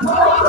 I'm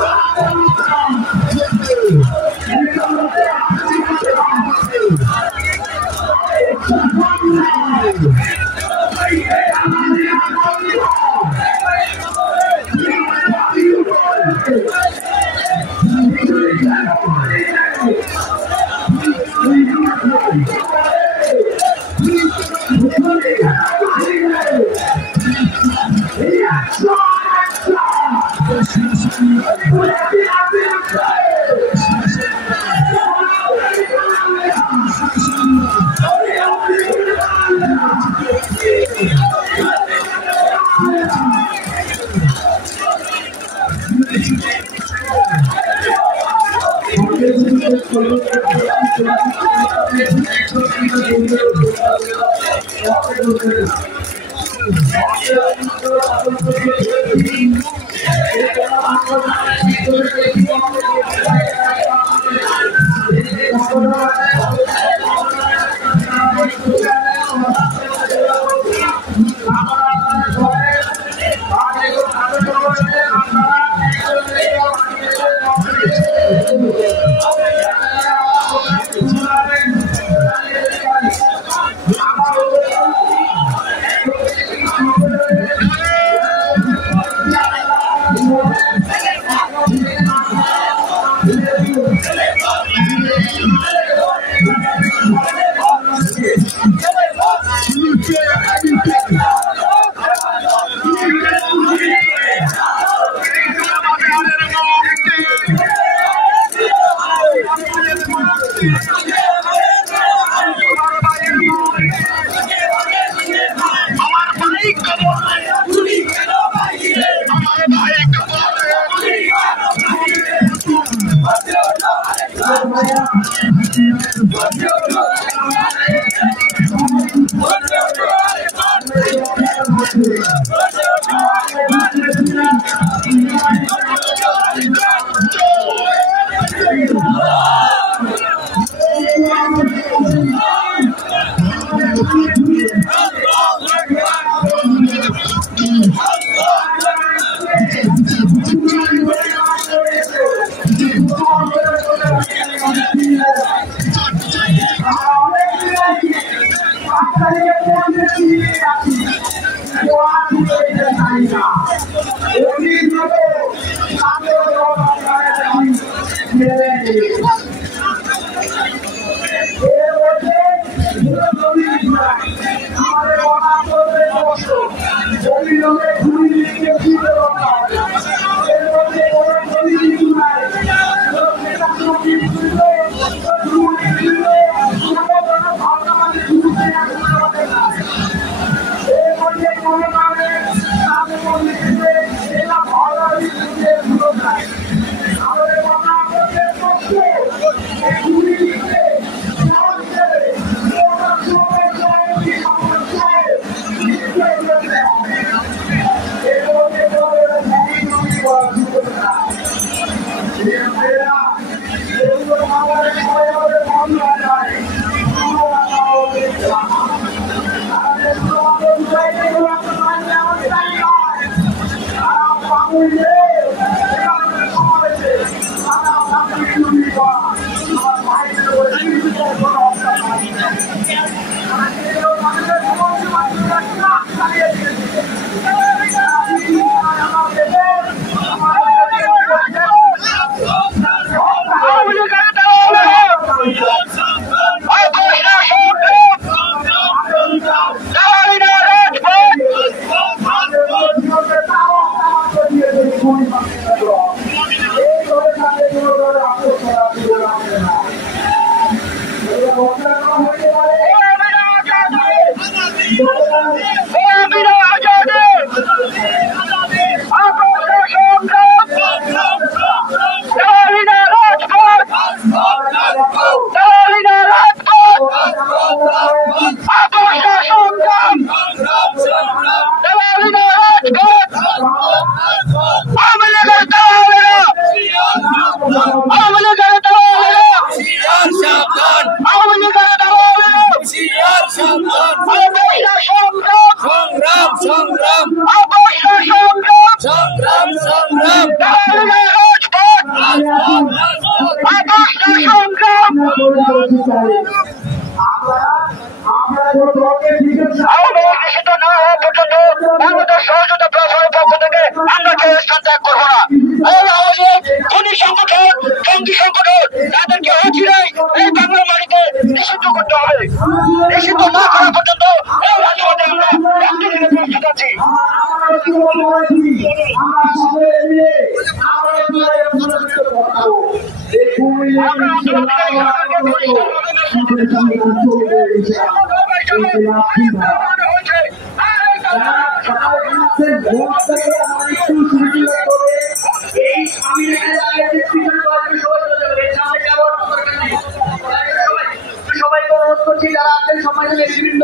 সবাইকে অনুরোধ করছি যারা আছেন সম্মানিত নেতৃবৃন্দ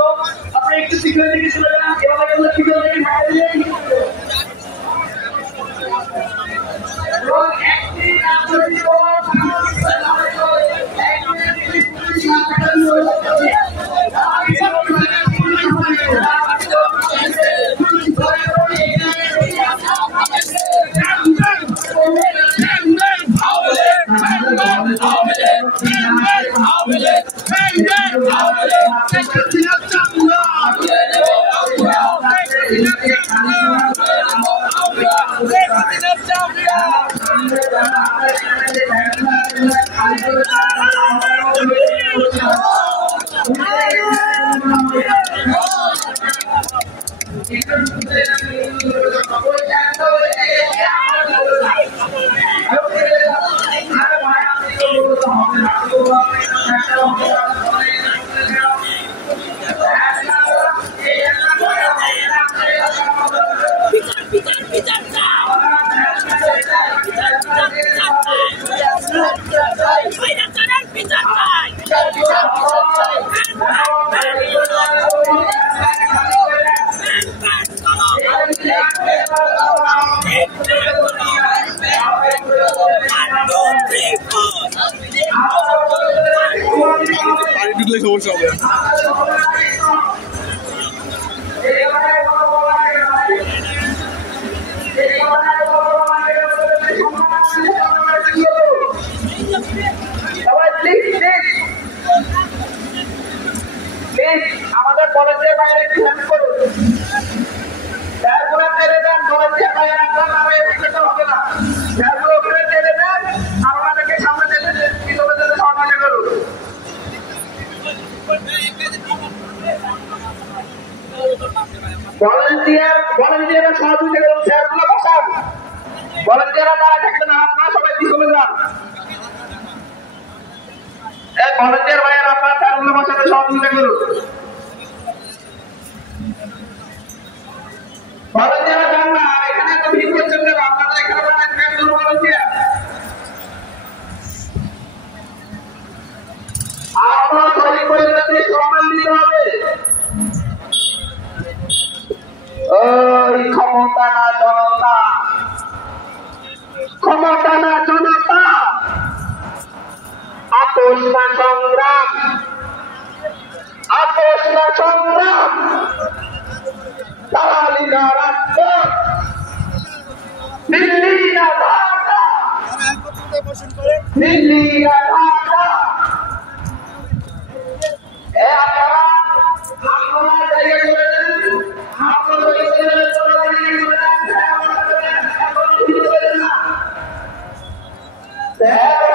আপনি একটু সিকিউরিটি দিকে চলে যান এভাবে সিকিউরিটি সমস্যা হবে আমাদের কলেজের বাইরে একটু হেল্প করুন যারগুলো টেনে দেন কলেজের বাইরে আপনার নামে হবে না যারগুলো ওখানে টেনে দেন আমাদেরকে সামনে টেনে দেন সহযোগিতা করুন ভলান্টিয়াররা সহযোগিতা করুন চেয়ারগুলো বসান ভলান্টিয়াররা তারা থাকবেন না আপনারা সবাই পিছনে যান ভলান্টিয়ার ভাইয়ের আপনারা চেয়ারগুলো বসাতে সহযোগিতা করুন ভলান্টিয়াররা যান না এখানে তো ভিড় করছেন না আপনারা এখানে ভলান্টিয়ার আপনারা সবাই পরিবারকে সম্মান দিতে হবে ওই ক্ষমতা না জনতা আপোষ না সংগ্রাম দালালি না রাষ্ট্র দিল্লি না ঢাকা আপনারা জায়গা করে দেন